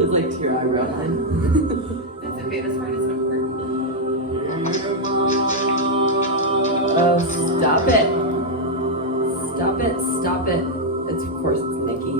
It's like to your eyebrow line. It's okay, this part isn't important. Oh, stop it. Stop it, stop it. It's, of course, it's Nikki.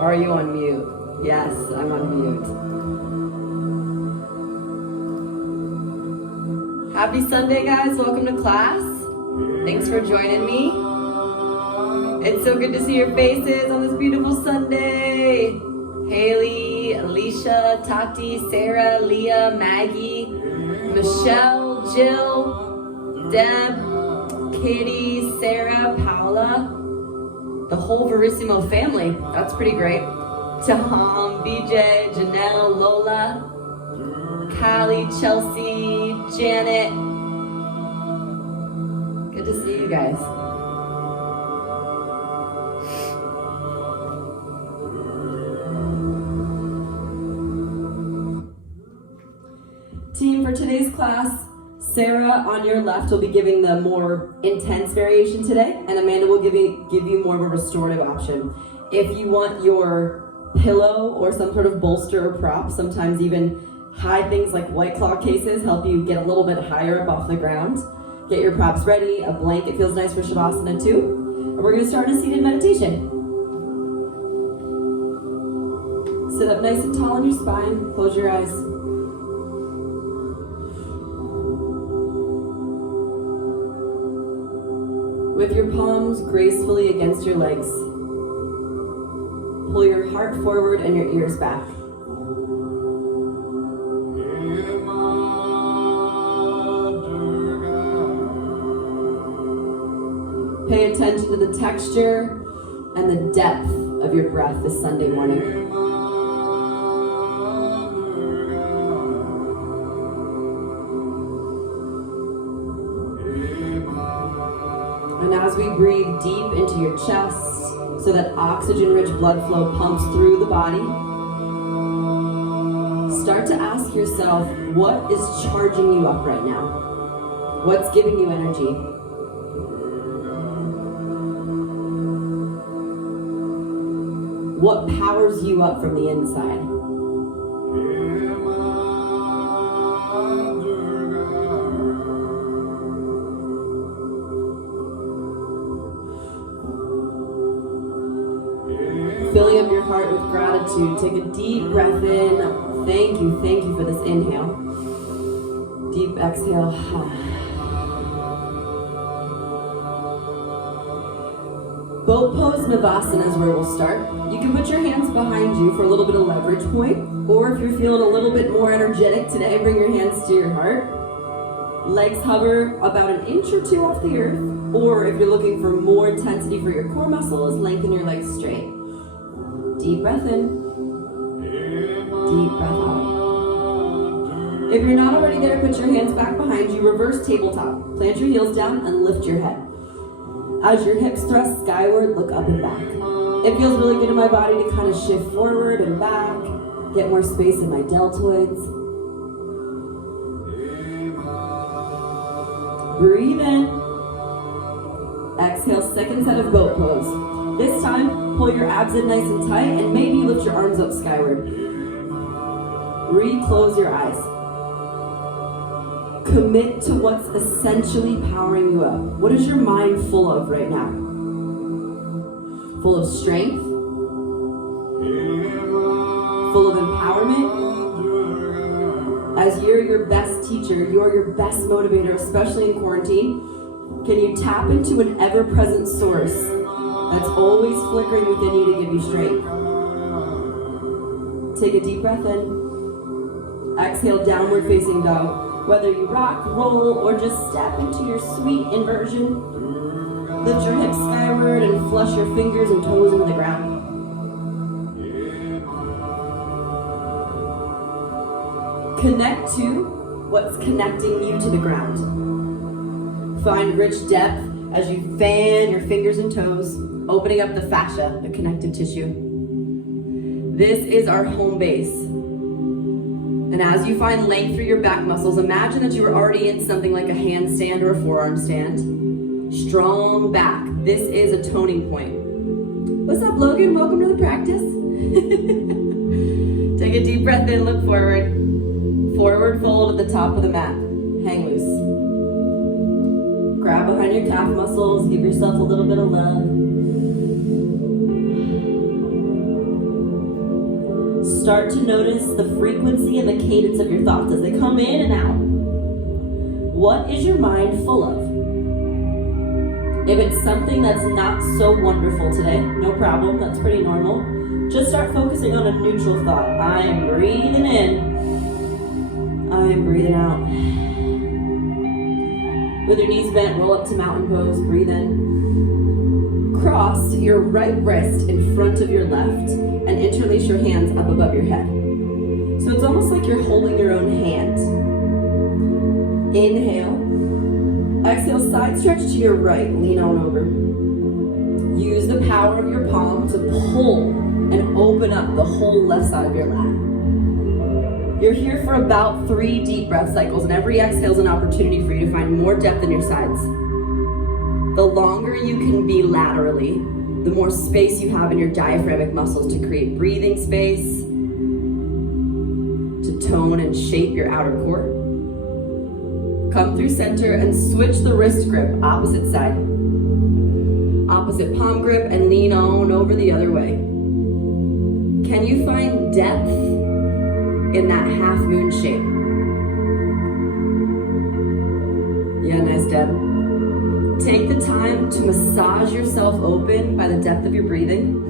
Are you on mute? Yes, I'm on mute. Happy Sunday, guys. Welcome to class. Thanks for joining me. It's so good to see your faces on this beautiful Sunday. Haley, Alicia, Tati, Sarah, Leah, Maggie, Michelle, Jill, Deb, Katie, Sarah, Paula, the whole Verissimo family. That's pretty great. Taham, BJ, Janelle, Lola, Callie, Chelsea, Janet. Good to see you guys. Team, for today's class, Sarah on your left will be giving the more intense variation today, and Amanda will give you more of a restorative option. If you want your pillow or some sort of bolster or prop, sometimes even hide things like White Claw cases, help you get a little bit higher up off the ground. Get your props ready. A blanket feels nice for Shavasana too. And we're going to start a seated meditation. Sit up nice and tall on your spine. Close your eyes. With your palms gracefully against your legs, pull your heart forward and your ears back. Pay attention to the texture and the depth of your breath this Sunday morning. And as we breathe deep into your chest so that oxygen-rich blood flow pumps through the body, start to ask yourself, what is charging you up right now? What's giving you energy? What powers you up from the inside? Filling up your heart with gratitude, take a deep breath in. Thank you for this inhale. Deep exhale. Boat pose Navasana is where we'll start. You can put your hands behind you for a little bit of leverage point, or if you're feeling a little bit more energetic today, bring your hands to your heart. Legs hover about an inch or two off the earth, or if you're looking for more intensity for your core muscles, lengthen your legs straight. Deep breath in, deep breath out. If you're not already there, put your hands back behind you, reverse tabletop. Plant your heels down and lift your head. As your hips thrust skyward, look up and back. It feels really good in my body to kind of shift forward and back, get more space in my deltoids. Breathe in. Exhale, second set of boat pose. This time, pull your abs in nice and tight and maybe lift your arms up skyward. Reclose your eyes. Commit to what's essentially powering you up. What is your mind full of right now? Full of strength? Full of empowerment? As you're your best teacher, you're your best motivator, especially in quarantine, can you tap into an ever-present source that's always flickering within you to give you strength? Take a deep breath in. Exhale, downward facing dog. Whether you rock, roll, or just step into your sweet inversion, lift your hips skyward and flush your fingers and toes into the ground. Connect to What's connecting you to the ground? Find rich depth as you fan your fingers and toes, opening up the fascia, the connective tissue. This is our home base. And as you find length through your back muscles, imagine that you are already in something like a handstand or a forearm stand. Strong back. This is a toning point. What's up, Logan? Welcome to the practice. Take a deep breath in, look forward. Forward fold at the top of the mat. Hang loose. Grab behind your calf muscles. Give yourself a little bit of love. Start to notice the frequency and the cadence of your thoughts as they come in and out. What is your mind full of? If it's something that's not so wonderful today, no problem, that's pretty normal. Just start focusing on a neutral thought. I am breathing in. I am breathing out. With your knees bent, roll up to mountain pose, breathe in. Cross your right wrist in front of your left and interlace your hands up above your head. So it's almost like you're holding your own hand. Inhale. Exhale, side stretch to your right, lean on over. Use the power of your palm to pull and open up the whole left side of your lat. You're here for about 3 deep breath cycles, and every exhale is an opportunity for you to find more depth in your sides. The longer you can be laterally, the more space you have in your diaphragmic muscles to create breathing space, to tone and shape your outer core. Come through center and switch the wrist grip, opposite side. Opposite palm grip and lean on over the other way. Can you find depth in that half moon shape? Yeah, nice, Deb. Take the time to massage yourself open by the depth of your breathing.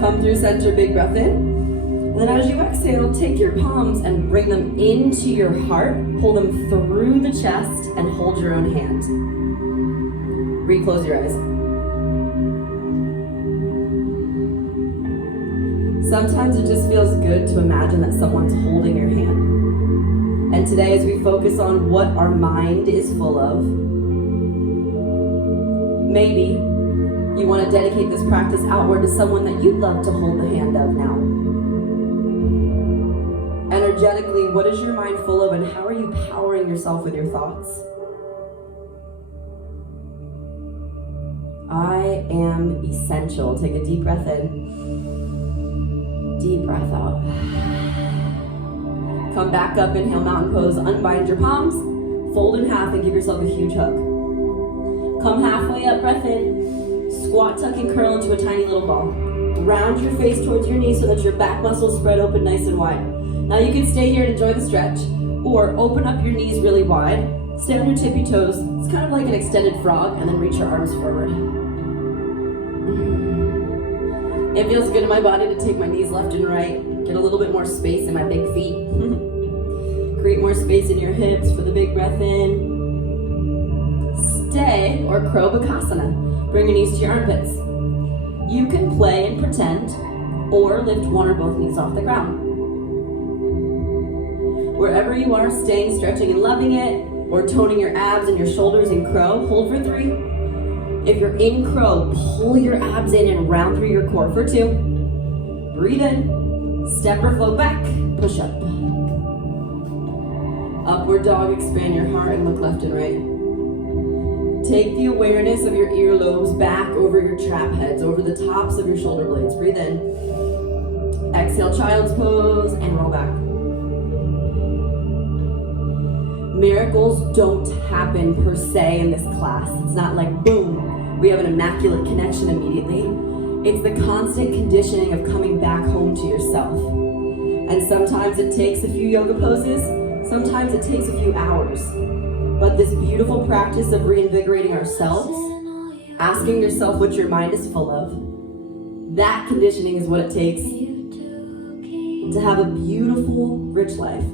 Come through center, big breath in. And then as you exhale, take your palms and bring them into your heart. Pull them through the chest and hold your own hand. Reclose your eyes. Sometimes it just feels good to imagine that someone's holding your hand. And today, as we focus on what our mind is full of, maybe you want to dedicate this practice outward to someone that you'd love to hold the hand of now. Energetically, what is your mind full of, and how are you powering yourself with your thoughts? I am essential. Take a deep breath in. Deep breath out. Come back up, inhale, mountain pose. Unbind your palms, fold in half, and give yourself a huge hug. Come halfway up, breath in. Squat, tuck, and curl into a tiny little ball. Round your face towards your knees so that your back muscles spread open nice and wide. Now you can stay here and enjoy the stretch, or open up your knees really wide. Stay on your tippy toes. It's kind of like an extended frog, and then reach your arms forward. It feels good in my body to take my knees left and right. Get a little bit more space in my big feet. Create more space in your hips for the big breath in. Stay, or crow bakasana. Bring your knees to your armpits. You can play and pretend, or lift one or both knees off the ground. Wherever you are, staying, stretching, and loving it, or toning your abs and your shoulders in crow, hold for 3. If you're in crow, pull your abs in and round through your core for 2. Breathe in, step or float back, push up. Upward dog, expand your heart and look left and right. Take the awareness of your earlobes back over your trap heads, over the tops of your shoulder blades. Breathe in. Exhale, child's pose, and roll back. Miracles don't happen per se in this class. It's not like, boom, we have an immaculate connection immediately. It's the constant conditioning of coming back home to yourself. And sometimes it takes a few yoga poses, sometimes it takes a few hours. But this beautiful practice of reinvigorating ourselves, asking yourself what your mind is full of, that conditioning is what it takes to have a beautiful, rich life.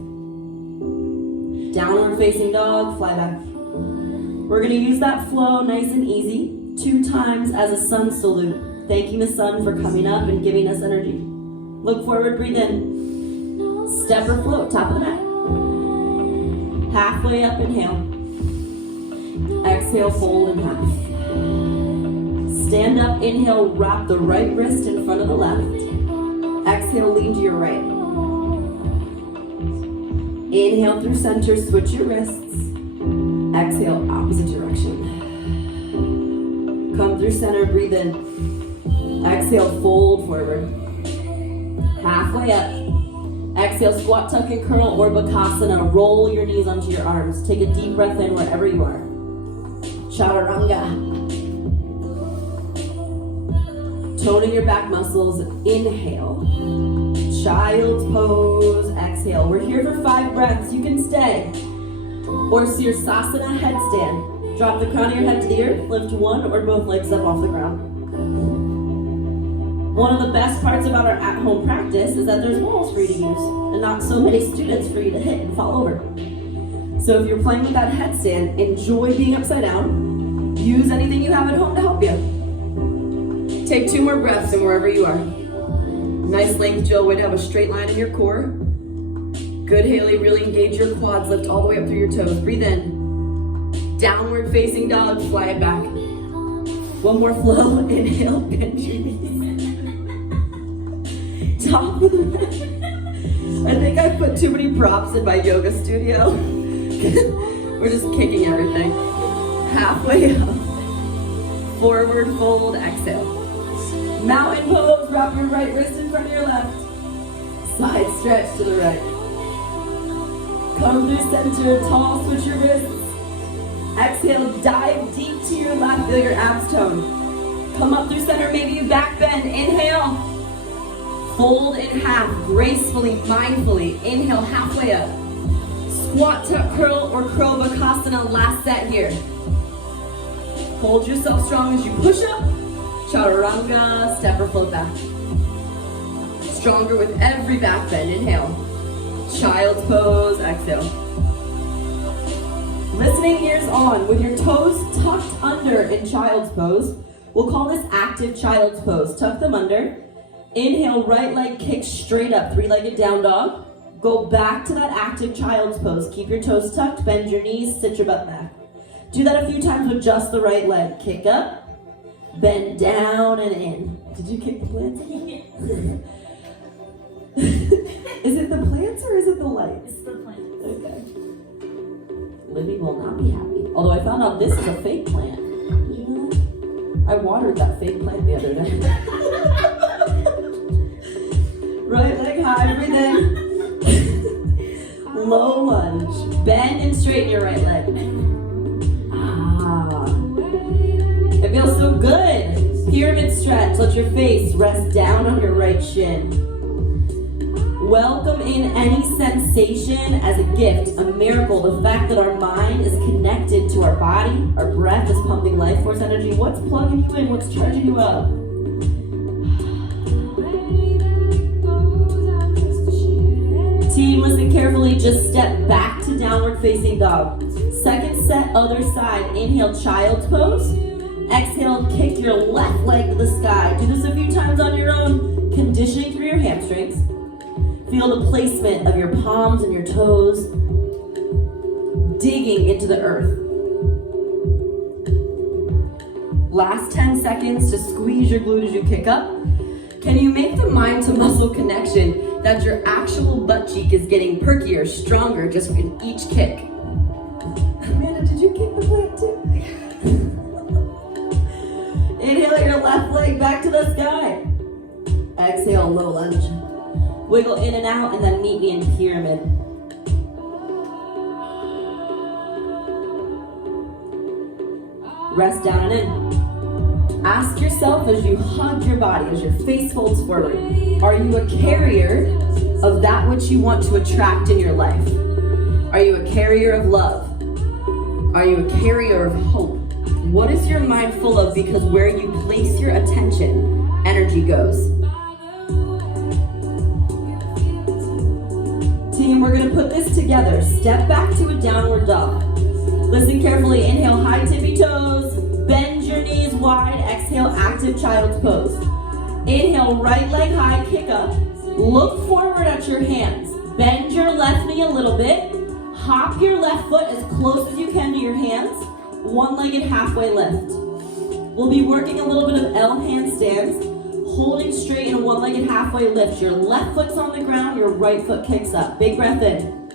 Downward facing dog, fly back. We're gonna use that flow nice and easy, 2 times as a sun salute, thanking the sun for coming up and giving us energy. Look forward, breathe in. Step or float, top of the mat. Halfway up, inhale. Exhale, fold in half. Stand up, inhale, wrap the right wrist in front of the left. Exhale, lean to your right. Inhale through center, switch your wrists. Exhale, opposite direction. Come through center, breathe in. Exhale, fold forward. Halfway up. Exhale, squat, tuck, and curl, or Bakasana. Roll your knees onto your arms. Take a deep breath in wherever you are. Chaturanga. Toning your back muscles. Inhale. Child's pose. Exhale. We're here for 5 breaths. You can stay. Or Sirsasana headstand. Drop the crown of your head to the earth. Lift one or both legs up off the ground. One of the best parts about our at-home practice is that there's walls for you to use and not so many students for you to hit and fall over. So if you're playing with that headstand, enjoy being upside down. Use anything you have at home to help you. Take 2 more breaths and wherever you are. Nice length, Jill. Way to have a straight line in your core. Good, Haley. Really engage your quads. Lift all the way up through your toes. Breathe in. Downward facing dog. Fly it back. One more flow. Inhale. Bend your knees. Top of the mat. I think I put too many props in my yoga studio. We're just kicking everything. Halfway up. Forward fold. Exhale. Mountain pose. Wrap your right wrist in front of your left. Side stretch to the right. Come through center. Tall. Switch your wrists. Exhale. Dive deep to your left. Feel your abs tone. Come up through center. Maybe you back bend. Inhale. Fold in half, gracefully, mindfully. Inhale, halfway up. Squat, tuck, curl, or curl Bakasana. Last set here. Hold yourself strong as you push up. Chaturanga, step or float back. Stronger with every back bend. Inhale. Child's pose, exhale. Listening ears on. With your toes tucked under in child's pose, we'll call this active child's pose. Tuck them under. Inhale, right leg kicks straight up, 3-legged down dog. Go back to that active child's pose. Keep your toes tucked, bend your knees, sit your butt back. Do that a few times with just the right leg. Kick up, bend down and in. Did you kick the plants? Is it the plants or is it the lights? It's the plants. Okay. Libby will not be happy. Although I found out this is a fake plant. Did you know that? I watered that fake plant the other day. Right leg high, breathe in. Low lunge. Bend and straighten your right leg. It feels so good. Pyramid stretch. Let your face rest down on your right shin. Welcome in any sensation as a gift, a miracle. The fact that our mind is connected to our body, our breath is pumping life force energy. What's plugging you in? What's charging you up? Team, listen carefully. Just step back to downward facing dog. Second set, other side. Inhale, child's pose. Exhale, kick your left leg to the sky. Do this a few times on your own, conditioning through your hamstrings. Feel the placement of your palms and your toes digging into the earth. Last 10 seconds to squeeze your glute as you kick up. Can you make the mind to muscle connection that your actual butt cheek is getting perkier, stronger just in each kick? Amanda, did you kick the plant too? Inhale your left leg back to the sky. Exhale, low lunge. Wiggle in and out and then meet me in pyramid. Rest down and in. Ask yourself as you hug your body, as your face folds forward, are you a carrier of that which you want to attract in your life? Are you a carrier of love? Are you a carrier of hope? What is your mind full of? Because where you place your attention, energy goes. Team, we're gonna put this together. Step back to a downward dog. Listen carefully. Inhale, high tippy toes. Bend your knees wide. Exhale, active child's pose. Inhale, right leg high, kick up. Look forward at your hands. Bend your left knee a little bit. Hop your left foot as close as you can to your hands. One-legged halfway lift. We'll be working a little bit of L handstands, holding straight in a one-legged halfway lift. Your left foot's on the ground, your right foot kicks up. Big breath in.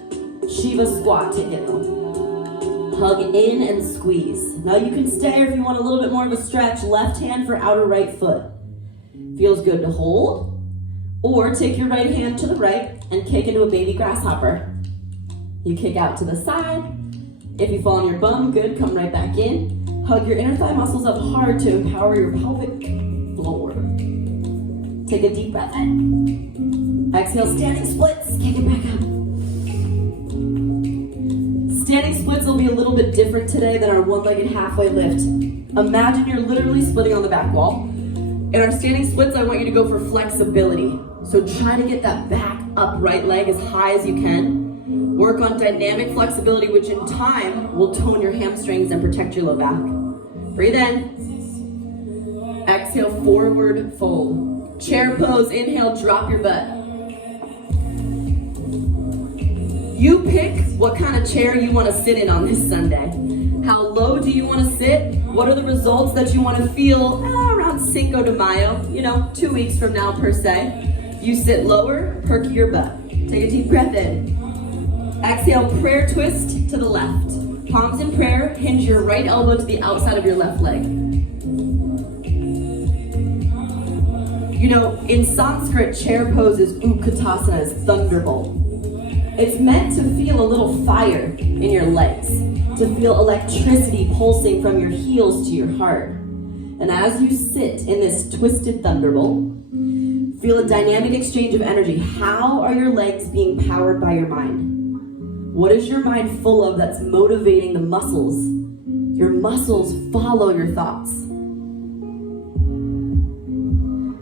Shiva squat, take it home. Hug in and squeeze. Now you can stay, or if you want a little bit more of a stretch, left hand for outer right foot. Feels good to hold. Or take your right hand to the right and kick into a baby grasshopper. You kick out to the side. If you fall on your bum, good, come right back in. Hug your inner thigh muscles up hard to empower your pelvic floor. Take a deep breath in. Exhale, standing splits, kick it back up. Standing splits will be a little bit different today than our one-legged halfway lift. Imagine you're literally splitting on the back wall. In our standing splits, I want you to go for flexibility. So try to get that back up right leg as high as you can. Work on dynamic flexibility, which in time will tone your hamstrings and protect your low back. Breathe in. Exhale, forward fold. Chair pose, inhale, drop your butt. You pick what kind of chair you want to sit in on this Sunday. How low do you want to sit? What are the results that you want to feel around Cinco de Mayo? 2 weeks from now per se. You sit lower, perk your butt. Take a deep breath in. Exhale, prayer twist to the left. Palms in prayer, hinge your right elbow to the outside of your left leg. In Sanskrit, chair pose is Utkatasana, is thunderbolt. It's meant to feel a little fire in your legs, to feel electricity pulsing from your heels to your heart. And as you sit in this twisted thunderbolt, feel a dynamic exchange of energy. How are your legs being powered by your mind? What is your mind full of that's motivating the muscles? Your muscles follow your thoughts.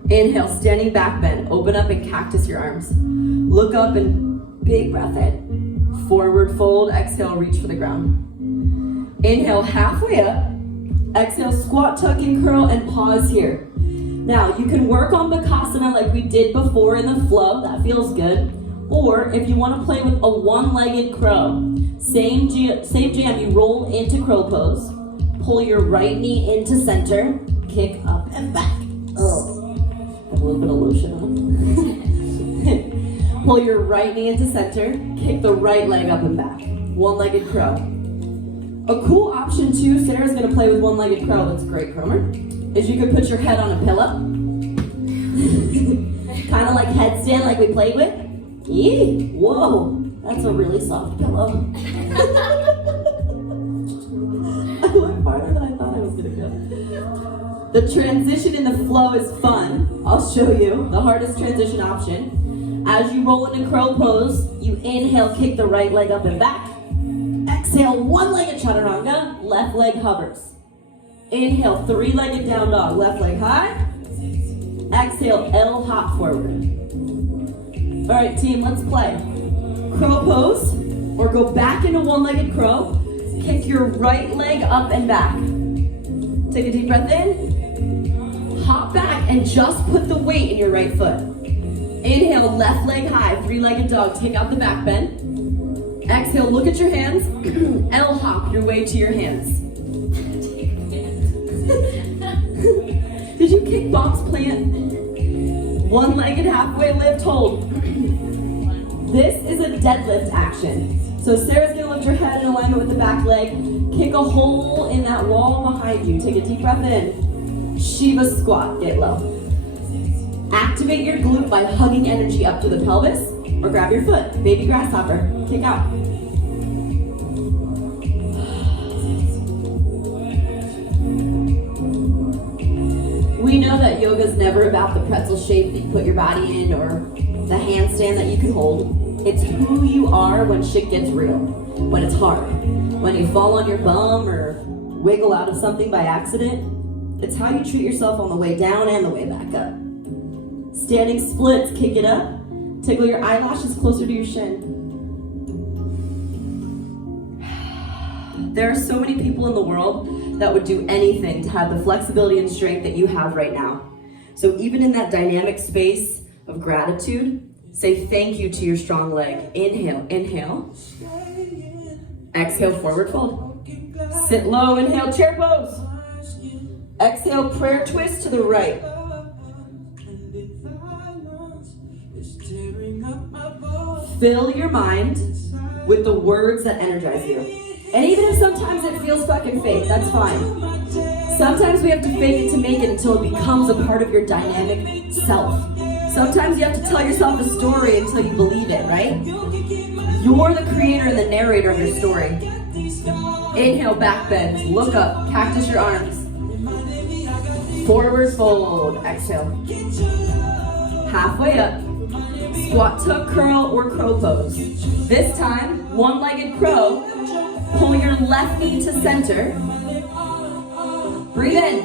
Inhale, standing back bend. Open up and cactus your arms. Look up and big breath in. Forward fold. Exhale, reach for the ground. Inhale, halfway up. Exhale, squat, tuck, and curl, and pause here. Now, you can work on Bakasana like we did before in the flow. That feels good. Or if you want to play with a one-legged crow, same jam, you roll into crow pose. Pull your right knee into center. Kick up and back. Oh. A little bit of lotion on. Pull your right knee into center, kick the right leg up and back. One-legged crow. A cool option too, Sarah's gonna play with one-legged crow, that's great, Cromer, is you could put your head on a pillow. Kind of like headstand like we played with. Yee, whoa, that's a really soft pillow. I went farther than I thought I was gonna go. The transition in the flow is fun. I'll show you the hardest transition option. As you roll into crow pose, you inhale, kick the right leg up and back. Exhale, one-legged chaturanga, left leg hovers. Inhale, three-legged down dog, left leg high. Exhale, L hop forward. All right, team, let's play. Crow pose, or go back into one-legged crow. Kick your right leg up and back. Take a deep breath in. Hop back and just put the weight in your right foot. Inhale, left leg high, three-legged dog. Take out the back bend. Exhale, look at your hands. L hop your way to your hands. Did you kick box plant? One-legged halfway lift, hold. This is a deadlift action. So Sarah's gonna lift her head in alignment with the back leg. Kick a hole in that wall behind you. Take a deep breath in. Shiva squat, get low. Activate your glute by hugging energy up to the pelvis, or grab your foot, baby grasshopper, kick out. We know that yoga is never about the pretzel shape that you put your body in or the handstand that you can hold. It's who you are when shit gets real, when it's hard, when you fall on your bum or wiggle out of something by accident. It's how you treat yourself on the way down and the way back up. Standing splits, kick it up. Tickle your eyelashes closer to your shin. There are so many people in the world that would do anything to have the flexibility and strength that you have right now. So even in that dynamic space of gratitude, Say thank you to your strong leg. Inhale, inhale. Exhale, forward fold. Sit low, inhale, chair pose. Exhale, prayer twist to the right. Fill your mind with the words that energize you. And even if sometimes it feels fucking fake, that's fine. Sometimes we have to fake it to make it until it becomes a part of your dynamic self. Sometimes you have to tell yourself a story until you believe it, right? You're the creator and the narrator of your story. Inhale, back bend, look up, cactus your arms. Forward fold, exhale. Halfway up, squat, tuck, curl, or crow pose. This time, one-legged crow. Pull your left knee to center. Breathe in.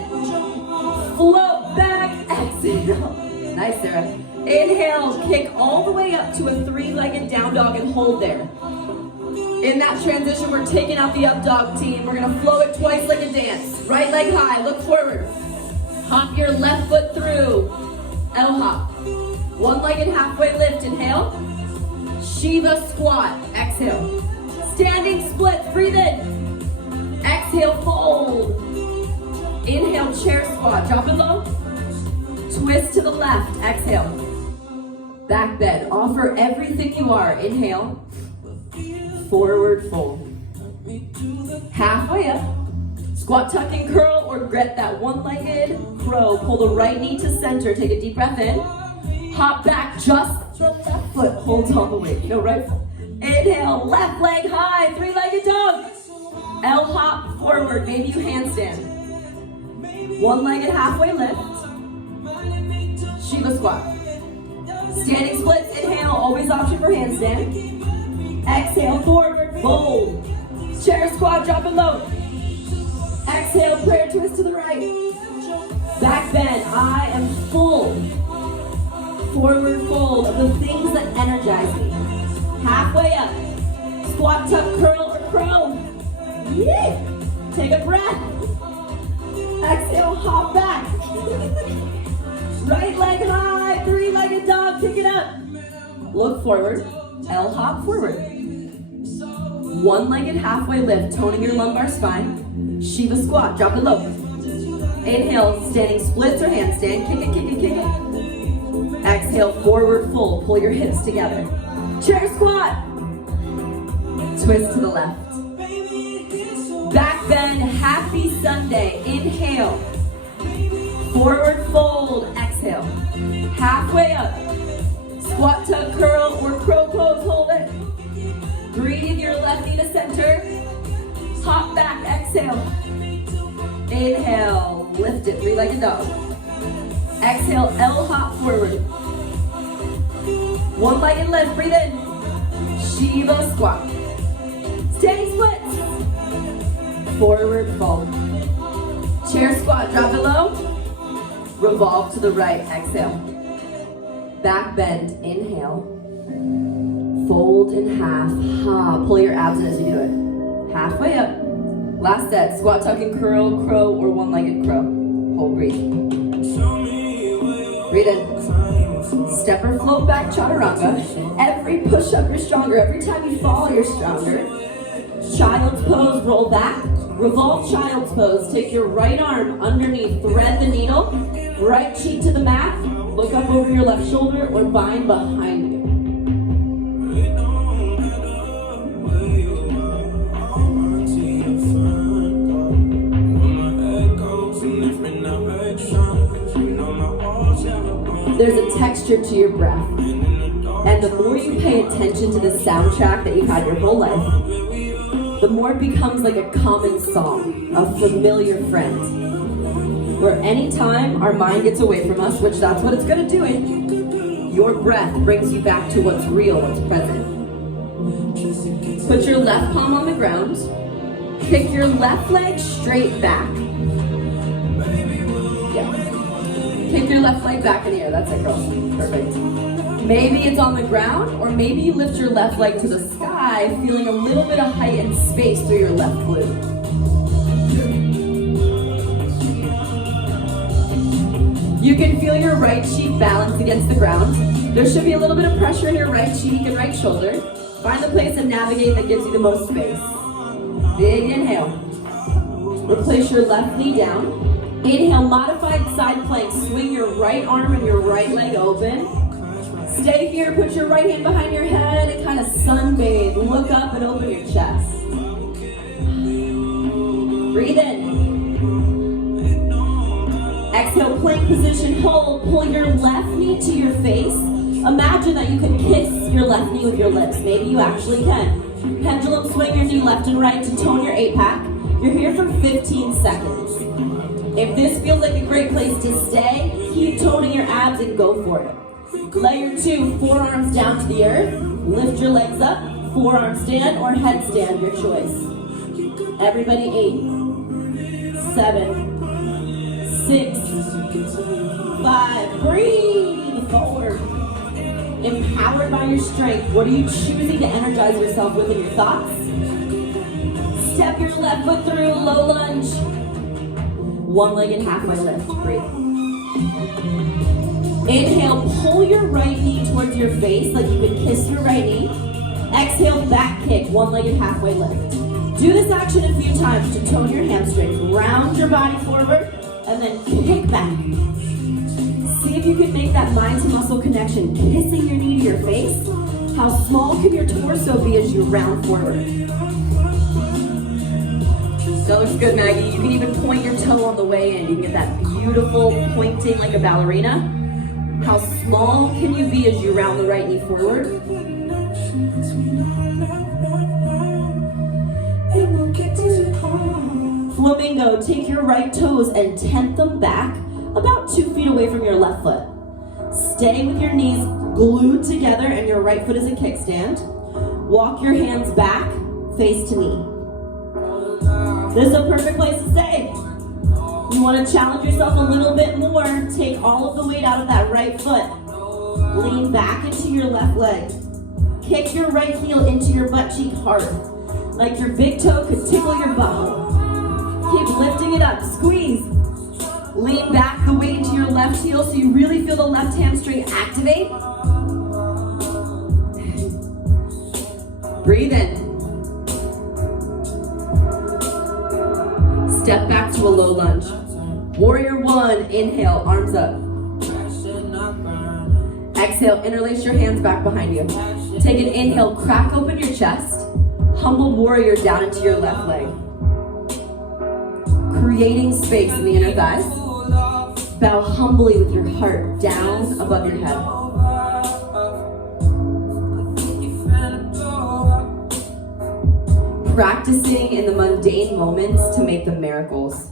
Float back, exhale. Nice, Sarah. Inhale, kick all the way up to a three-legged down dog and hold there. In that transition, we're taking out the up dog team. We're gonna flow it twice like a dance. Right leg high, look forward. Hop your left foot through. L hop. One-legged halfway lift, inhale. Shiva squat, exhale. Standing splits, breathe in. Exhale, fold. Inhale, chair squat, drop it low. Twist to the left, exhale. Back bend, offer everything you are. Inhale, forward fold. Halfway up, squat, tuck, and curl, or get that one-legged crow. Pull the right knee to center, take a deep breath in. Hop back, just the left foot holds all the weight. Go right foot. Inhale, left leg high, three-legged dog. L hop forward, maybe you handstand. One-legged halfway lift. Shiva squat. Standing splits, inhale, always option for handstand. Exhale, forward fold. Chair squat, drop it low. Exhale, prayer twist to the right. Back bend, I am full. Forward fold of the things that energize me. Halfway up. Squat, tuck, curl, or crow. Yeah. Take a breath. Exhale, hop back. Right leg high, three-legged dog, pick it up. Look forward, L hop forward. One-legged halfway lift, toning your lumbar spine. Shiva squat, drop it low. Inhale, standing splits or handstand, kick it, kick it, kick it. Exhale, forward fold, pull your hips together. Chair squat. Twist to the left. Back bend, happy Sunday. Inhale. Forward fold, exhale. Halfway up. Squat, tuck, curl, or crow pose, hold it. Breathe your left knee to center. Hop back, exhale. Inhale, lift it, three-legged dog. Exhale, L hop forward. One-legged lift, breathe in. Shiva squat. Standing splits. Forward fold. Chair squat, drop it low. Revolve to the right, exhale. Back bend, inhale. Fold in half, ha. Pull your abs in as you do it. Halfway up. Last set, squat, tuck, and curl, crow, or one-legged crow. Hold, breathe. Breathe in. Step or float back, chaturanga. Every push-up, you're stronger. Every time you fall, you're stronger. Child's pose, roll back. Revolve child's pose. Take your right arm underneath, thread the needle. Right cheek to the mat. Look up over your left shoulder or bind behind you. There's a texture to your breath. And the more you pay attention to the soundtrack that you've had your whole life, the more it becomes like a common song, a familiar friend. Where anytime our mind gets away from us, which that's what it's good at doing, your breath brings you back to what's real, what's present. Put your left palm on the ground. Kick your left leg straight back. Yeah. Kick your left leg back in the air. That's it, girls. Perfect. Maybe it's on the ground, or maybe you lift your left leg to the sky, feeling a little bit of height and space through your left glute. You can feel your right cheek balance against the ground. There should be a little bit of pressure in your right cheek and right shoulder. Find the place and navigate that gives you the most space. Big inhale. Replace your left knee down. Inhale, modified side plank. Swing your right arm and your right leg open. Stay here, put your right hand behind your head and kind of sunbathe. Look up and open your chest. Breathe in. Exhale, plank position, hold. Pull your left knee to your face. Imagine that you can kiss your left knee with your lips. Maybe you actually can. Pendulum swing your knee left and right to tone your 8-pack. You're here for 15 seconds. If this feels like a great place to stay, keep toning your abs and go for it. Layer 2, forearms down to the earth. Lift your legs up, forearm stand or headstand, your choice. Everybody 8, 7, 6, 5, breathe forward. Empowered by your strength, what are you choosing to energize yourself with in your thoughts? Step your left foot through, low lunge. One leg and halfway lift, breathe. Inhale, pull your right knee towards your face like you would kiss your right knee. Exhale, back kick, one leg and halfway lift. Do this action a few times to tone your hamstrings. Round your body forward and then kick back. See if you can make that mind to muscle connection, kissing your knee to your face. How small can your torso be as you round forward? That looks good, Maggie. You can even point your toe on the way in. You can get that beautiful pointing like a ballerina. How small can you be as you round the right knee forward? Flamingo, take your right toes and tent them back about 2 feet away from your left foot. Stay with your knees glued together and your right foot is a kickstand. Walk your hands back, face to knee. This is a perfect place to stay. You want to challenge yourself a little bit more. Take all of the weight out of that right foot. Lean back into your left leg. Kick your right heel into your butt cheek hard. Like your big toe could tickle your butthole. Keep lifting it up, squeeze. Lean back the weight into your left heel so you really feel the left hamstring activate. Breathe in. Step back to a low lunge. Warrior 1, inhale, arms up. Exhale, interlace your hands back behind you. Take an inhale, crack open your chest. Humble warrior down into your left leg. Creating space in the inner thighs. Bow humbly with your heart down above your head. Practicing in the mundane moments to make the miracles.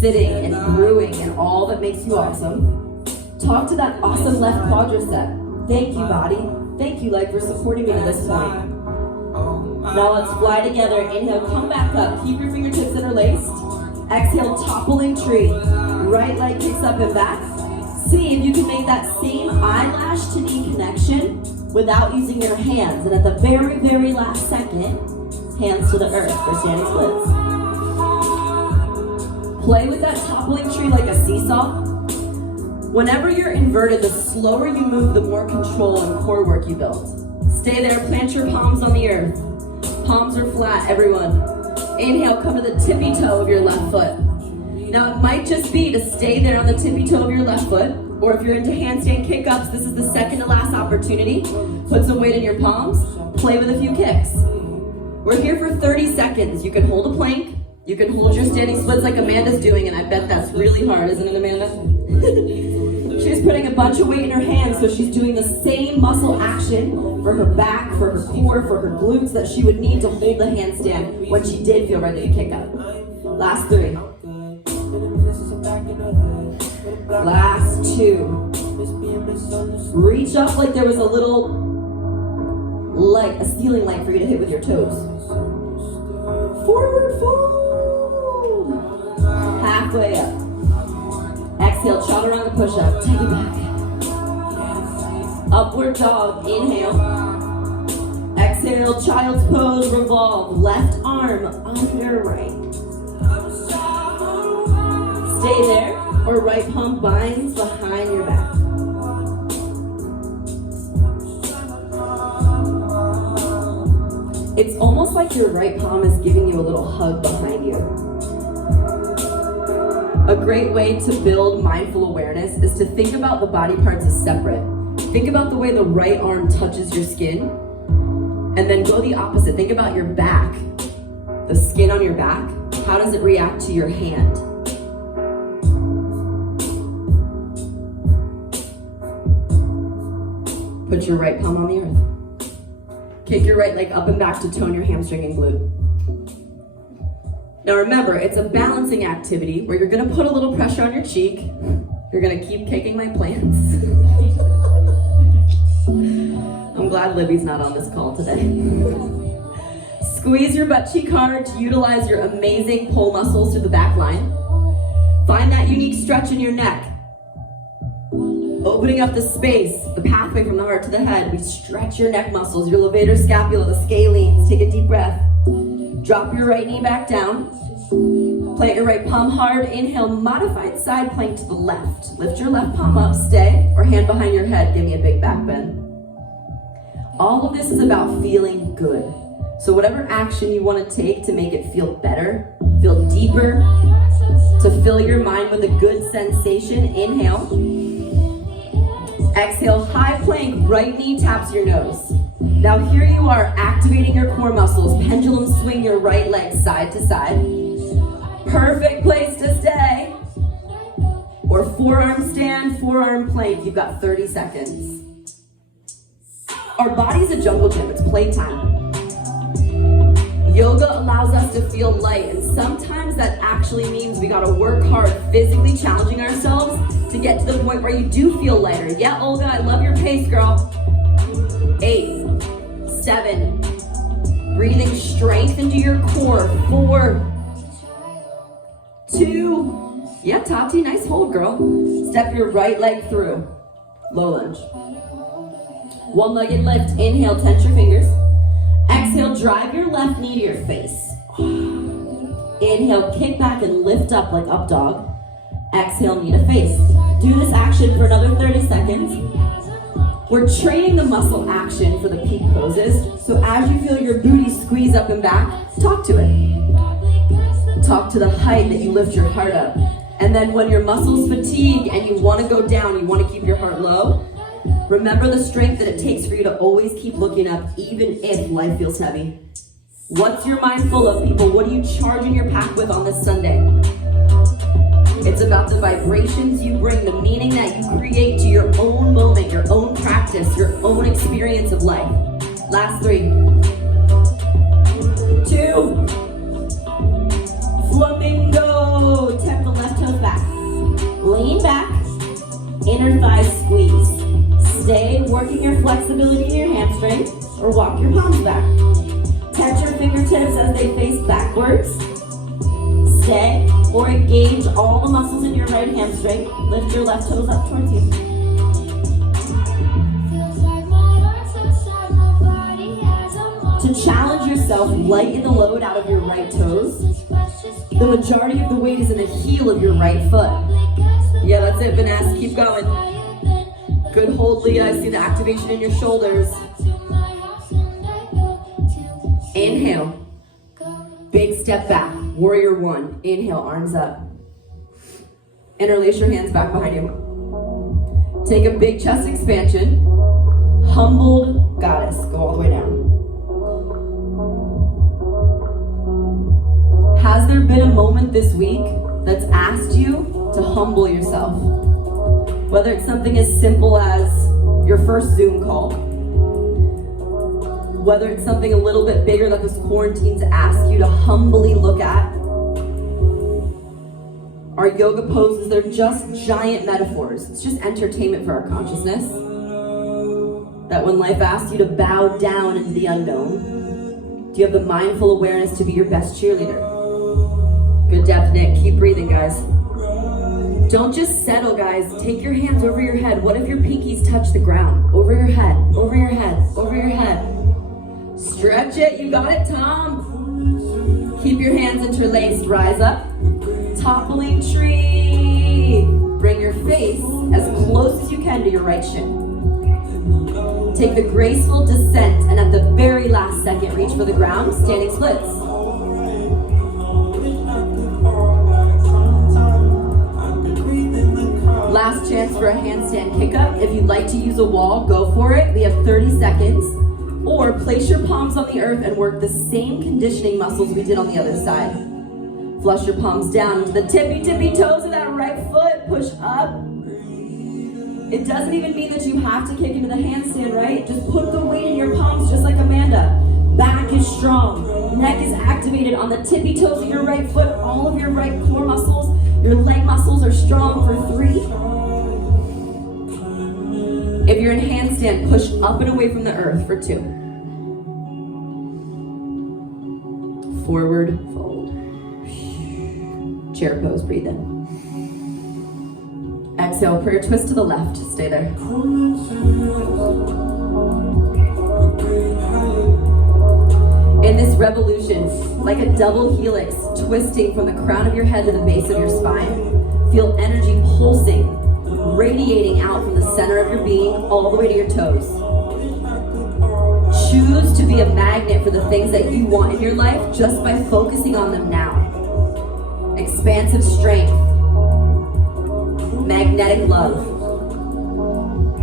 Sitting and brewing in all that makes you awesome. Talk to that awesome left quadricep. Thank you, body. Thank you, leg, for supporting me to this point. Now let's fly together. Inhale, come back up. Keep your fingertips interlaced. Exhale, toppling tree. Right leg kicks up and back. See if you can make that same eyelash to knee connection without using your hands. And at the very, very last second, hands to the earth for standing splits. Play with that toppling tree like a seesaw. Whenever you're inverted, the slower you move, the more control and core work you build. Stay there, plant your palms on the earth. Palms are flat, everyone. Inhale, come to the tippy toe of your left foot. Now it might just be to stay there on the tippy toe of your left foot, or if you're into handstand kick-ups, this is the second to last opportunity. Put some weight in your palms, play with a few kicks. We're here for 30 seconds. You can hold a plank, you can hold your standing splits like Amanda's doing, and I bet that's really hard, isn't it, Amanda? She's putting a bunch of weight in her hands, so she's doing the same muscle action for her back, for her core, for her glutes that she would need to hold the handstand when she did feel ready to kick up. Last 3. Last 2. Reach up like there was a little light, a ceiling light for you to hit with your toes. Forward fold. Halfway up. Exhale, chaturanga push-up. Take it back. Upward dog. Inhale. Exhale, child's pose. Revolve. Left arm under right. Stay there. or right palm binds behind your back. It's almost like your right palm is giving you a little hug behind you. A great way to build mindful awareness is to think about the body parts as separate. Think about the way the right arm touches your skin, and then go the opposite. Think about your back, the skin on your back. How does it react to your hand? Put your right palm on the earth. Kick your right leg up and back to tone your hamstring and glute. Now remember, it's a balancing activity where you're gonna put a little pressure on your cheek. You're gonna keep kicking my plants. I'm glad Libby's not on this call today. Squeeze your butt cheek hard to utilize your amazing pull muscles through the back line. Find that unique stretch in your neck. Opening up the space, the pathway from the heart to the head. We stretch your neck muscles, your levator scapula, the scalenes. Take a deep breath. Drop your right knee back down. Plant your right palm hard. Inhale, modified side plank to the left. Lift your left palm up, stay, or hand behind your head. Give me a big back bend. All of this is about feeling good. So whatever action you want to take to make it feel better, feel deeper, to fill your mind with a good sensation, inhale. Exhale, high plank, right knee taps your nose. Now here you are, activating your core muscles. Pendulum swing your right leg side to side. Perfect place to stay. Or forearm stand, forearm plank. You've got 30 seconds. Our body's a jungle gym, it's playtime. Yoga allows us to feel light, and sometimes that actually means we gotta work hard, physically challenging ourselves to get to the point where you do feel lighter. Yeah, Olga, I love your pace, girl. 8, 7, breathing strength into your core. 4, 2, yeah, Tati, nice hold, girl. Step your right leg through, low lunge. One-legged lift, inhale, tense your fingers. Exhale, drive your left knee to your face. Inhale, kick back and lift up like up dog. Exhale, knee to face. Do this action for another 30 seconds. We're training the muscle action for the peak poses. So as you feel your booty squeeze up and back, talk to it. Talk to the height that you lift your heart up. And then when your muscles fatigue and you want to go down, you want to keep your heart low, remember the strength that it takes for you to always keep looking up, even if life feels heavy. What's your mind full of, people? What are you charging your pack with on this Sunday? It's about the vibrations you bring, the meaning that you create to your own moment, your own practice, your own experience of life. Last 3. 2. Flamingo. Tap the left toes back. Lean back. Inner thighs squeeze. Stay working your flexibility in your hamstring, or walk your palms back. Touch your fingertips as they face backwards. Stay, or engage all the muscles in your right hamstring. Lift your left toes up towards you. To challenge yourself, lighten the load out of your right toes. The majority of the weight is in the heel of your right foot. Yeah, that's it, Vanessa. Keep going. Good hold, Leah. I see the activation in your shoulders. Inhale. Big step back. Warrior 1. Inhale, arms up. Interlace your hands back behind you. Take a big chest expansion. Humbled goddess. Go all the way down. Has there been a moment this week that's asked you to humble yourself? Whether it's something as simple as your first Zoom call, whether it's something a little bit bigger that this quarantine's asked you to humbly look at. Our yoga poses, they're just giant metaphors. It's just entertainment for our consciousness. That when life asks you to bow down into the unknown, do you have the mindful awareness to be your best cheerleader? Good depth, Nick. Keep breathing, guys. Don't just settle, guys. Take your hands over your head. What if your pinkies touch the ground? Over your head, over your head, over your head. Stretch it. You got it, Tom. Keep your hands interlaced. Rise up. Toppling tree. bring your face as close as you can to your right shin. Take the graceful descent, and at the very last second, reach for the ground, standing splits. Last chance for a handstand kick-up. If you'd like to use a wall, go for it. We have 30 seconds. Or place your palms on the earth and work the same conditioning muscles we did on the other side. Flush your palms down into the tippy toes of that right foot. Push up. It doesn't even mean that you have to kick into the handstand, right? Just put the weight in your palms just like Amanda. Back is strong. Neck is activated on the tippy toes of your right foot. All of your right core muscles, your leg muscles are strong for 3. If you're in handstand, push up and away from the earth for 2. Forward fold. Chair pose, breathe in. Exhale, prayer twist to the left. Stay there. In this revolution, like a double helix, twisting from the crown of your head to the base of your spine, feel energy pulsing, radiating out from the center of your being all the way to your toes. Choose to be a magnet for the things that you want in your life just by focusing on them now. Expansive strength, magnetic love,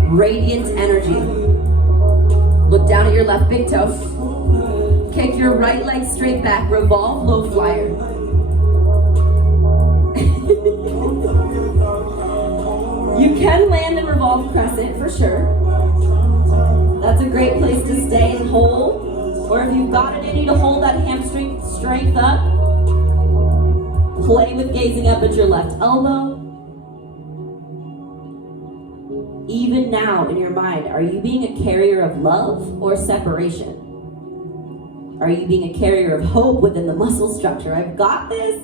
radiant energy. Look down at your left big toe. Kick your right leg straight back, revolve, low flyer. You can land and revolve crescent for sure. That's a great place to stay and hold. Or if you've got it in you to hold that hamstring strength up, play with gazing up at your left elbow. Even now in your mind, are you being a carrier of love or separation? Are you being a carrier of hope within the muscle structure? I've got this.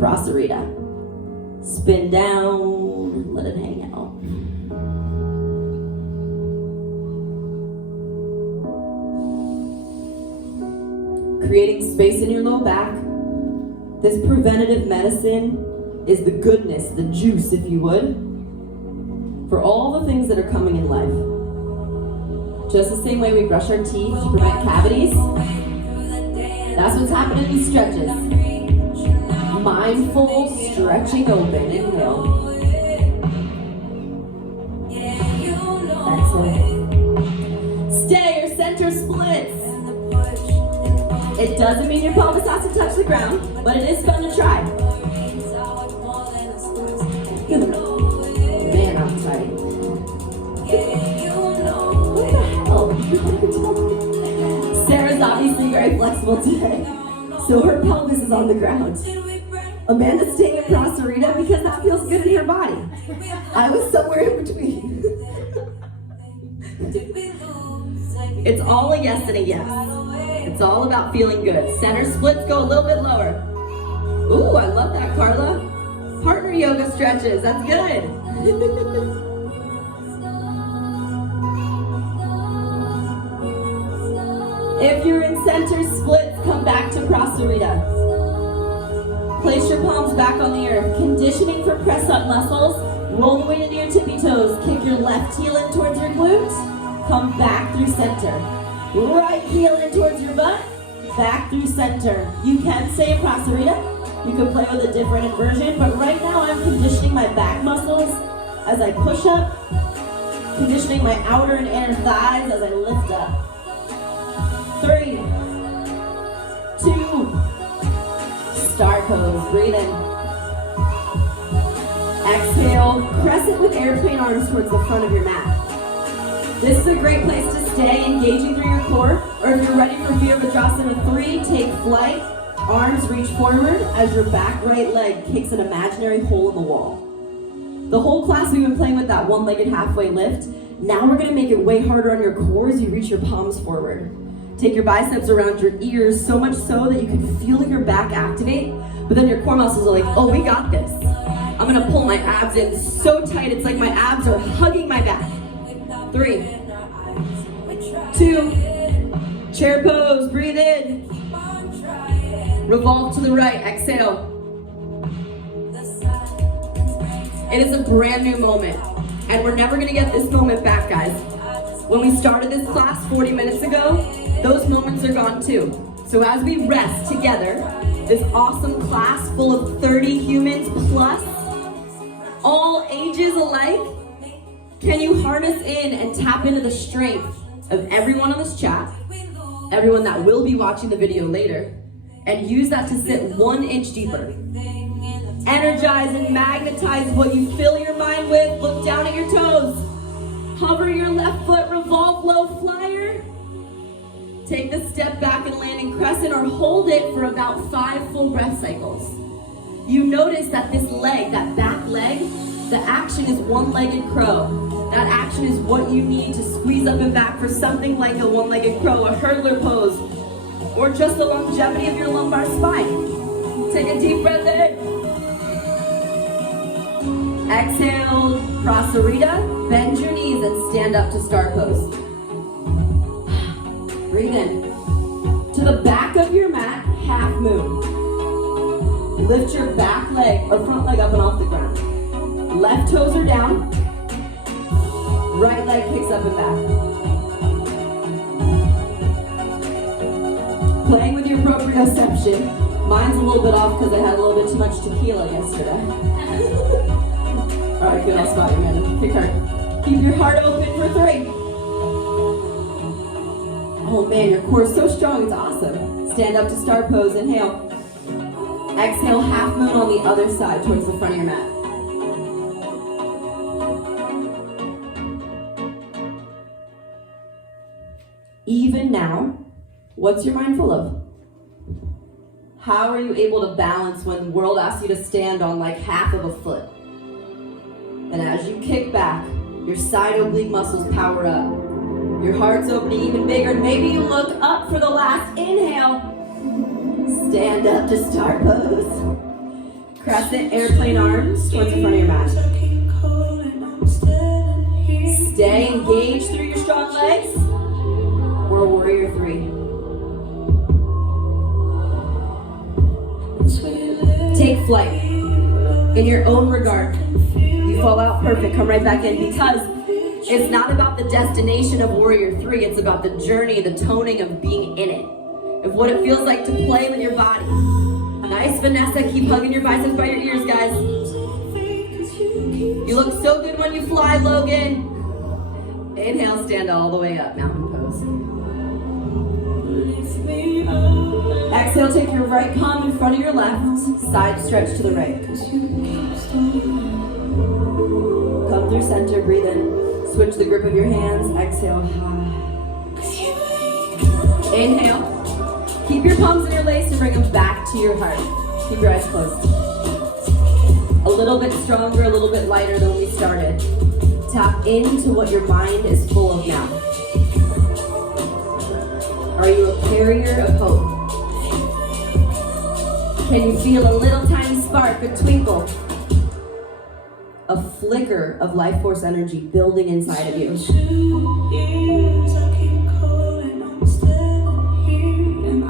Prasarita. Spin down, let it hang out. Creating space in your low back. This preventative medicine is the goodness, the juice, if you would, for all the things that are coming in life. Just the same way we brush our teeth to prevent cavities, that's what's happening in these stretches. Mindful stretching open. Inhale. Exhale. Stay or center splits. It doesn't mean your pelvis has to touch the ground, but it is fun to try. Man, I'm tight. What the hell? Sarah's obviously very flexible today, so her pelvis is on the ground. Amanda's staying in Prasarita because that feels good in her body. I was somewhere in between. It's all a yes and a yes. It's all about feeling good. Center splits go a little bit lower. Ooh, I love that, Carla. Partner yoga stretches, that's good. If you're in center splits, come back to Prasarita. Place your palms back on the earth. Conditioning for press-up muscles. Roll the weight into your tippy toes. Kick your left heel in towards your glute. Come back through center. Right heel in towards your butt. Back through center. You can stay in Prasarita. You can play with a different inversion, but right now I'm conditioning my back muscles as I push up. Conditioning my outer and inner thighs as I lift up. 3, 2, star pose, breathe in. Exhale, crescent with airplane arms towards the front of your mat. This is a great place to stay, engaging through your core, or if you're ready for Virabhadrasana 3, take flight. Arms reach forward as your back right leg kicks an imaginary hole in the wall. The whole class we've been playing with that one-legged halfway lift. Now we're gonna make it way harder on your core as you reach your palms forward. Take your biceps around your ears, so much so that you can feel your back activate, but then your core muscles are like, oh, we got this. I'm gonna pull my abs in so tight, it's like my abs are hugging my back. 3, 2, chair pose, breathe in. Revolve to the right, exhale. It is a brand new moment, and we're never gonna get this moment back, guys. When we started this class 40 minutes ago, those moments are gone too. So as we rest together, this awesome class full of 30 humans plus, all ages alike, can you harness in and tap into the strength of everyone on this chat, everyone that will be watching the video later, and use that to sit 1 inch deeper. Energize and magnetize what you fill your mind with. Look down at your toes. Hover your left foot, revolve low flyer. Take the step back and landing crescent, or hold it for about 5 full breath cycles. You notice that this leg, that back leg, the action is one-legged crow. That action is what you need to squeeze up and back for something like a one-legged crow, a hurdler pose, or just the longevity of your lumbar spine. Take a deep breath in. Exhale, prasarita, bend your knees and stand up to star pose. Breathe in. To the back of your mat, half moon. Lift your back leg or front leg up and off the ground. Left toes are down. Right leg kicks up and back. Playing with your proprioception. Mine's a little bit off because I had a little bit too much tequila yesterday. All right, good, I'll spot you, man. Kick hard. Keep your heart open for 3. Oh man, your core is so strong, it's awesome. Stand up to star pose, inhale. Exhale, half moon on the other side towards the front of your mat. Even now, what's your mind full of? How are you able to balance when the world asks you to stand on like half of a foot? And as you kick back, your side oblique muscles power up. Your heart's opening even bigger. Maybe you look up for the last inhale. Stand up to star pose. Crescent airplane arms towards the front of your mat. Stay engaged through your strong legs. Or warrior 3. Take flight in your own regard. You fall out perfect, come right back in, because it's not about the destination of warrior 3, it's about the journey, the toning of being in it, of what it feels like to play with your body. Nice Vanessa, keep hugging your biceps by your ears, guys. You look so good when you fly, Logan. Inhale, stand all the way up, mountain pose. Exhale, take your right palm in front of your left, side stretch to the right. Come through center, breathe in. Switch the grip of your hands, exhale. Inhale. Keep your palms in your lace and bring them back to your heart. Keep your eyes closed. A little bit stronger, a little bit lighter than when we started. Tap into what your mind is full of now. Are you a carrier of hope? Can you feel a little tiny spark, a twinkle? A flicker of life force energy building inside of you.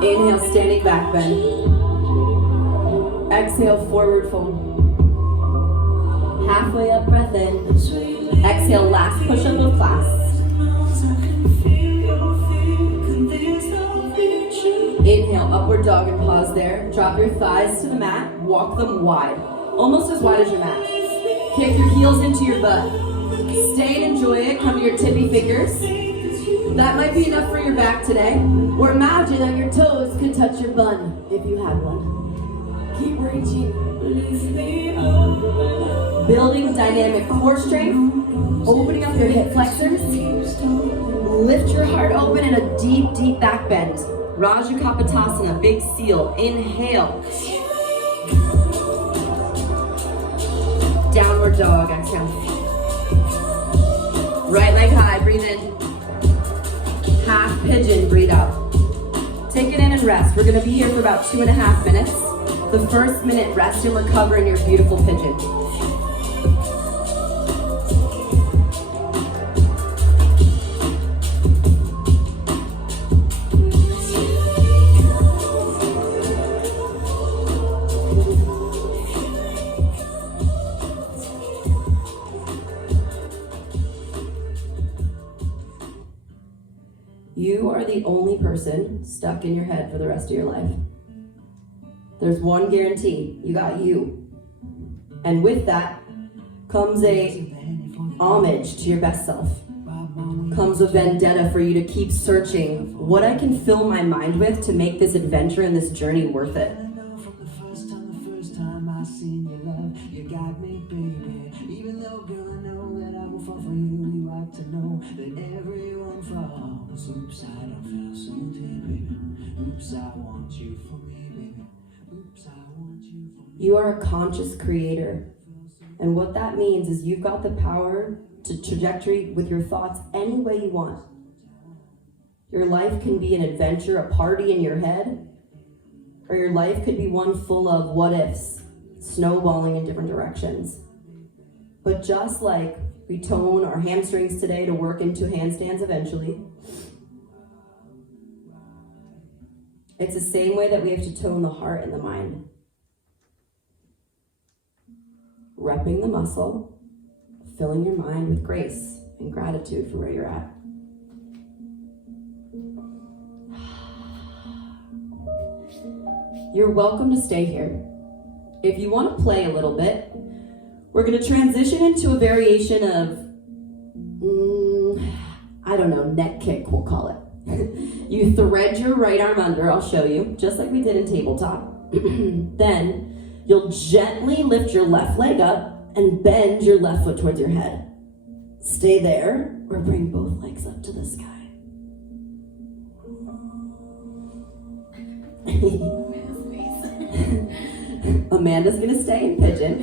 Inhale, standing back bend. Exhale, forward fold. Halfway up, breath in. Exhale, last push-up of class. Inhale, upward dog and pause there. Drop your thighs to the mat. Walk them wide. Almost as wide as your mat. Kick your heels into your butt. Stay and enjoy it. Come to your tippy fingers. That might be enough for your back today. Or imagine that your toes could touch your bun if you had one. Keep reaching. Building dynamic core strength. Opening up your hip flexors. Lift your heart open in a deep, deep back bend. Raja Kapotasana, big seal. Inhale. Downward dog, exhale. Right leg high, breathe in. Half pigeon, breathe out. Take it in and rest. We're gonna be here for about 2.5 minutes. The first minute, rest and recover in your beautiful pigeon. You are the only person stuck in your head for the rest of your life. There's one guarantee, you got you. And with that comes a homage to your best self. Comes a vendetta for you to keep searching what I can fill my mind with to make this adventure and this journey worth it. Oops, I don't feel so deep, baby. Oops, I want you for me, baby. Oops, I want you for me. You are a conscious creator. And what that means is you've got the power to trajectory with your thoughts any way you want. Your life can be an adventure, a party in your head, or your life could be one full of what ifs, snowballing in different directions. But just like we tone our hamstrings today to work into handstands eventually, it's the same way that we have to tone the heart and the mind. Repping the muscle, filling your mind with grace and gratitude for where you're at. You're welcome to stay here. If you want to play a little bit, we're going to transition into a variation of, neck kick, we'll call it. You thread your right arm under, I'll show you, just like we did in tabletop. Then you'll gently lift your left leg up and bend your left foot towards your head. Stay there, or bring both legs up to the sky. Amanda's gonna stay in pigeon.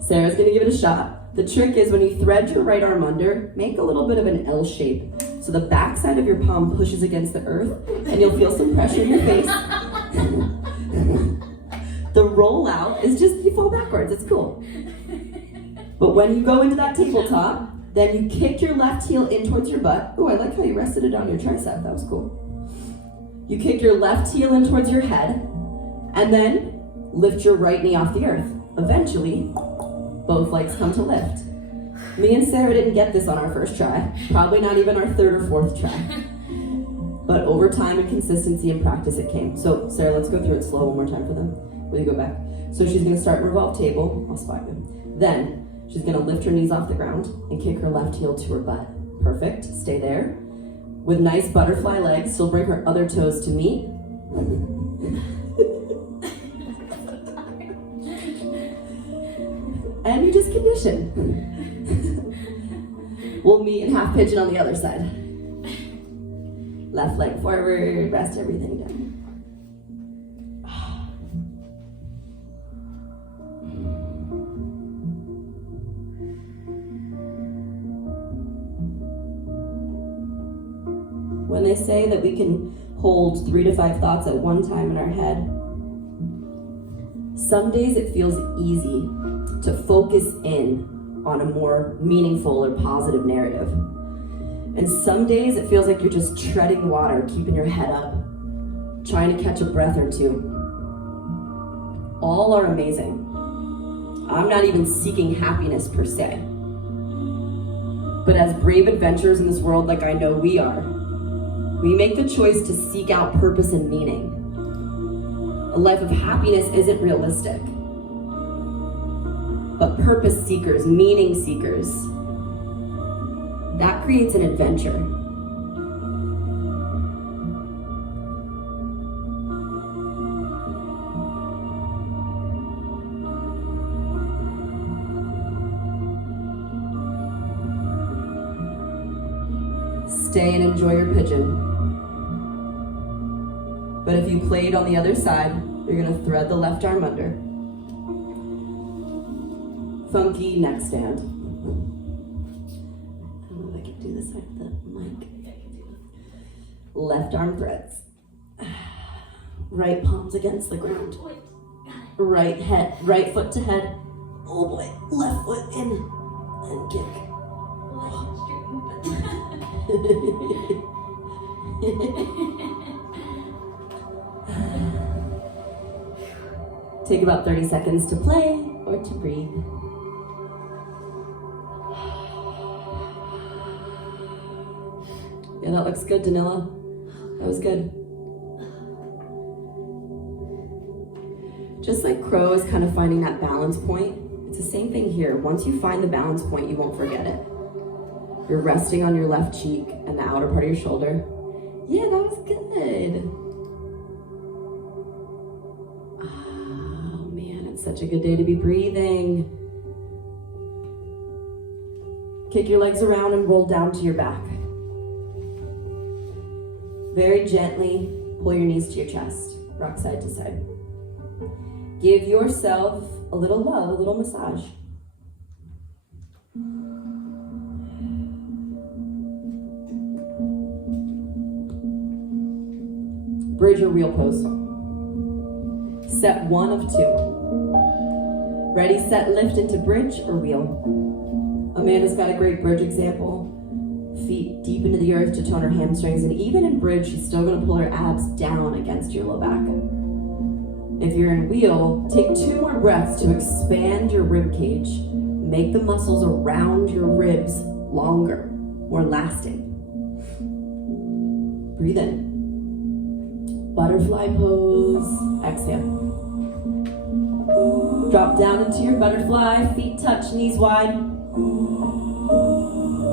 Sarah's gonna give it a shot. The trick is when you thread your right arm under, make a little bit of an L shape. So the back side of your palm pushes against the earth and you'll feel some pressure in your face. The rollout is just, you fall backwards, it's cool. But when you go into that tabletop, then you kick your left heel in towards your butt. Oh, I like how you rested it on your tricep, that was cool. You kick your left heel in towards your head, and then lift your right knee off the earth. Eventually, both legs come to lift. Me and Sarah didn't get this on our first try, probably not even our third or fourth try. But over time and consistency and practice it came. So Sarah, let's go through it slow one more time for them. Will you go back? So she's gonna start revolve table, I'll spot you. Then she's gonna lift her knees off the ground and kick her left heel to her butt. Perfect, stay there. With nice butterfly legs, she'll bring her other toes to meet. And you just condition. We'll meet in half pigeon on the other side. Left leg forward, rest everything down. When they say that we can hold 3 to 5 thoughts at one time in our head, some days it feels easy to focus in on a more meaningful or positive narrative. And some days it feels like you're just treading water, keeping your head up, trying to catch a breath or two. All are amazing. I'm not even seeking happiness per se. But as brave adventurers in this world like I know we are, we make the choice to seek out purpose and meaning. A life of happiness isn't realistic. But purpose seekers, meaning seekers, that creates an adventure. Stay and enjoy your pigeon. But if you played on the other side, you're gonna thread the left arm under. Funky neck stand. I don't know if I can do this with the mic. Left arm threads. Right palms against the ground. Right foot to head. Oh boy, left foot in and kick. Take about 30 seconds to play or to breathe. Yeah, that looks good, Danila. That was good. Just like crow is kind of finding that balance point, it's the same thing here. Once you find the balance point, you won't forget it. You're resting on your left cheek and the outer part of your shoulder. Yeah, that was good. Oh man, it's such a good day to be breathing. Kick your legs around and roll down to your back. Very gently, pull your knees to your chest, rock side to side. Give yourself a little love, a little massage. Bridge or wheel pose. Set 1 of 2. Ready, set, lift into bridge or wheel. Amanda's got a great bridge example. Feet deep into the earth to tone her hamstrings, and even in bridge, she's still gonna pull her abs down against your low back. If you're in wheel, take 2 more breaths to expand your rib cage. Make the muscles around your ribs longer, more lasting. Breathe in. Butterfly pose, exhale. Drop down into your butterfly, feet touch, knees wide.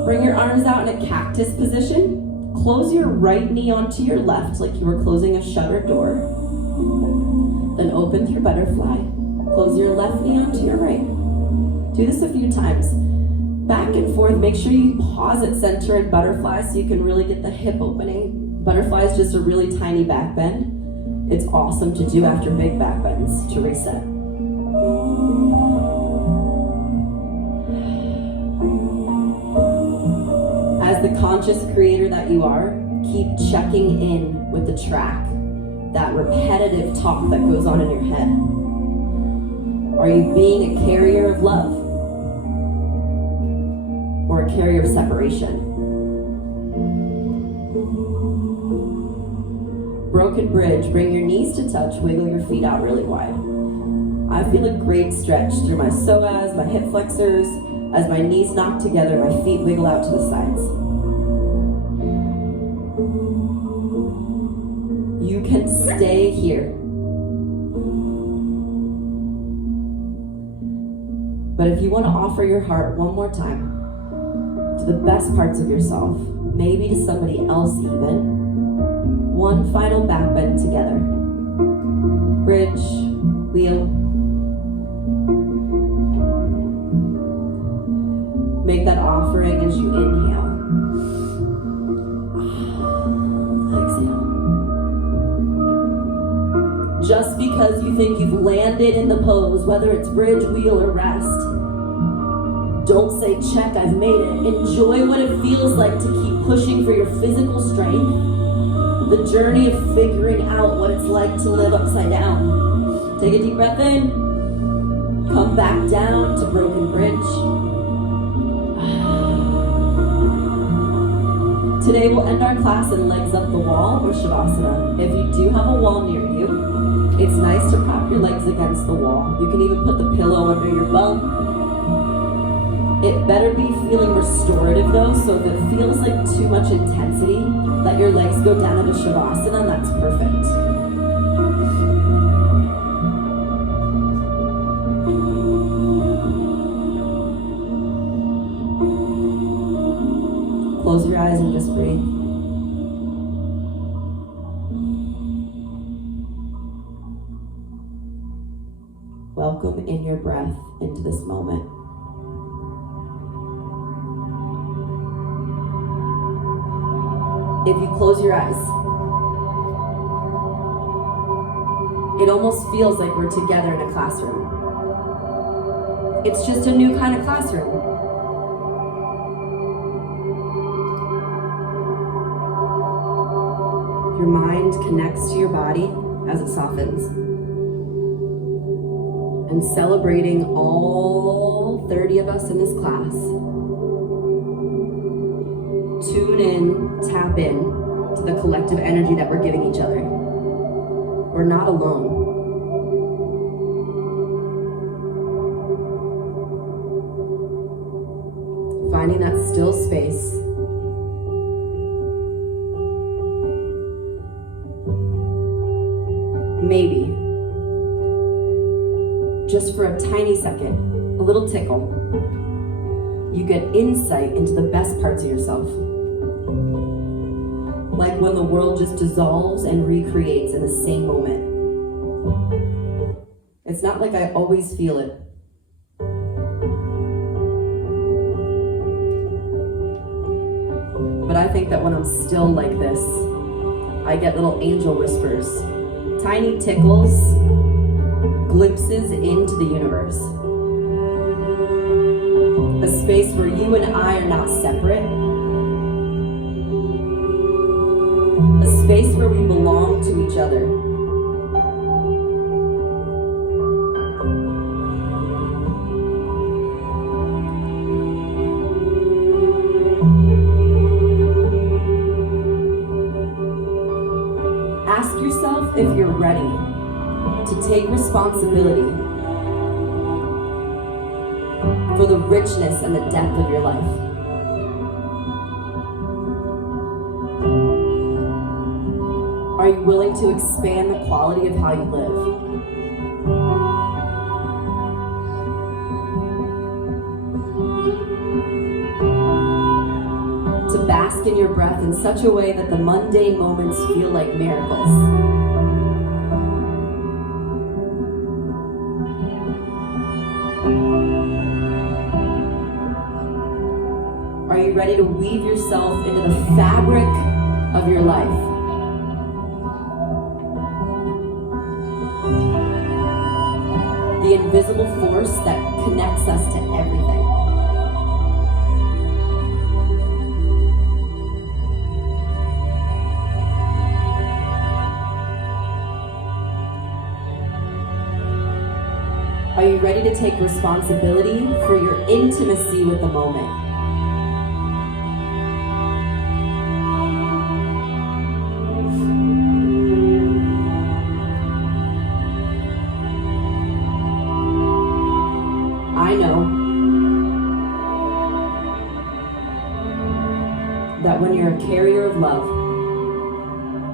Bring your arms out in a cactus position. Close your right knee onto your left like you were closing a shuttered door. Then open through butterfly. Close your left knee onto your right. Do this a few times. Back and forth, make sure you pause at center in butterfly so you can really get the hip opening. Butterfly is just a really tiny back bend. It's awesome to do after big back bends to reset. As the conscious creator that you are, keep checking in with the track, that repetitive talk that goes on in your head. Are you being a carrier of love? Or a carrier of separation? Broken bridge, bring your knees to touch, wiggle your feet out really wide. I feel a great stretch through my psoas, my hip flexors. As my knees knock together, my feet wiggle out to the sides. You can stay here. But if you want to offer your heart one more time to the best parts of yourself, maybe to somebody else even, one final back bend together. Bridge, wheel. Make that offering as you inhale. Exhale. Just because you think you've landed in the pose, whether it's bridge, wheel, or rest, don't say, check, I've made it. Enjoy what it feels like to keep pushing for your physical strength. The journey of figuring out what it's like to live upside down. Take a deep breath in. Come back down to broken bridge. Today we'll end our class in legs up the wall or Shavasana. If you do have a wall near you, it's nice to prop your legs against the wall. You can even put the pillow under your bum. It better be feeling restorative though, so if it feels like too much intensity, let your legs go down into Shavasana, and that's perfect. Close your eyes and just breathe. Welcome in your breath into this moment. If you close your eyes, it almost feels like we're together in a classroom. It's just a new kind of classroom. Your mind connects to your body as it softens. And celebrating all 30 of us in this class. Tune in, tap in to the collective energy that we're giving each other. We're not alone. Finding that still space maybe, just for a tiny second, a little tickle, you get insight into the best parts of yourself. Like when the world just dissolves and recreates in the same moment. It's not like I always feel it. But I think that when I'm still like this, I get little angel whispers, tiny tickles, glimpses into the universe. A space where you and I are not separate. A space where we belong to each other. Ask yourself if you're ready to take responsibility for the richness and the depth of your life. Are you willing to expand the quality of how you live? To bask in your breath in such a way that the mundane moments feel like miracles. Are you ready to weave yourself into the fabric of your life? The invisible force that connects us to everything. Are you ready to take responsibility for your intimacy with the moment? I know that when you're a carrier of love,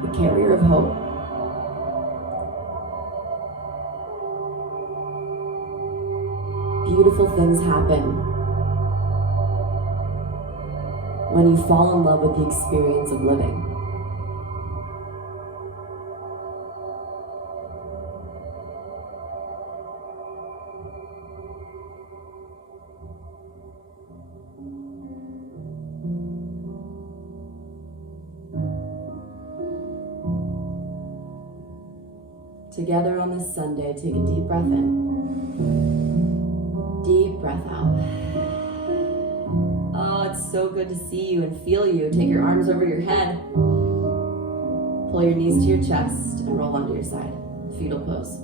a carrier of hope, beautiful things happen when you fall in love with the experience of living. Together on this Sunday, take a deep breath in. Deep breath out. Oh, it's so good to see you and feel you. Take your arms over your head. Pull your knees to your chest and roll onto your side. Fetal pose.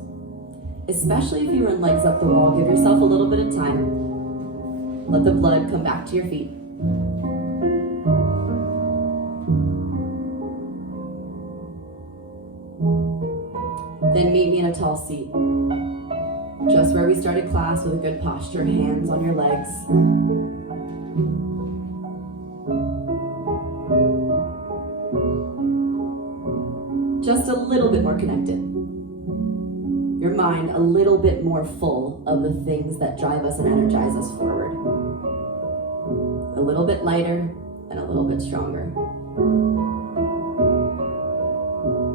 Especially if you run legs up the wall, give yourself a little bit of time. Let the blood come back to your feet. Then meet me in a tall seat. Just where we started class, with a good posture, hands on your legs. Just a little bit more connected. Your mind a little bit more full of the things that drive us and energize us forward. A little bit lighter and a little bit stronger.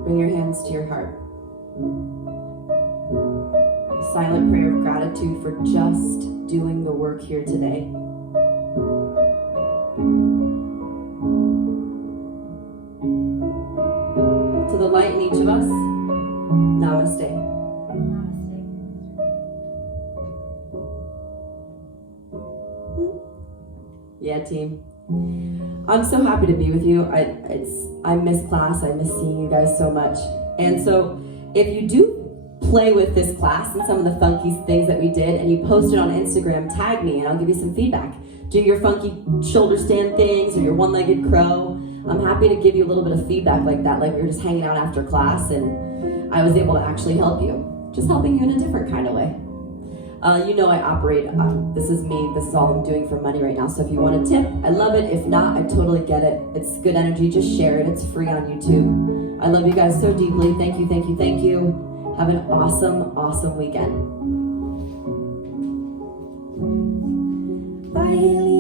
Bring your hands to your heart. Silent prayer of gratitude for just doing the work here today. To the light in each of us, namaste. Yeah, team. I'm so happy to be with you. I miss class. I miss seeing you guys so much. And so if you do play with this class and some of the funky things that we did and you post it on Instagram, tag me and I'll give you some feedback. Do your funky shoulder stand things or your one-legged crow. I'm happy to give you a little bit of feedback like that, like we were just hanging out after class and I was able to actually help you. Just helping you in a different kind of way. You know I operate, this is me, this is all I'm doing for money right now, so if you want a tip, I love it. If not, I totally get it. It's good energy, just share it, it's free on YouTube. I love you guys so deeply, thank you, thank you, thank you. Have an awesome, awesome weekend. Bye, Haley.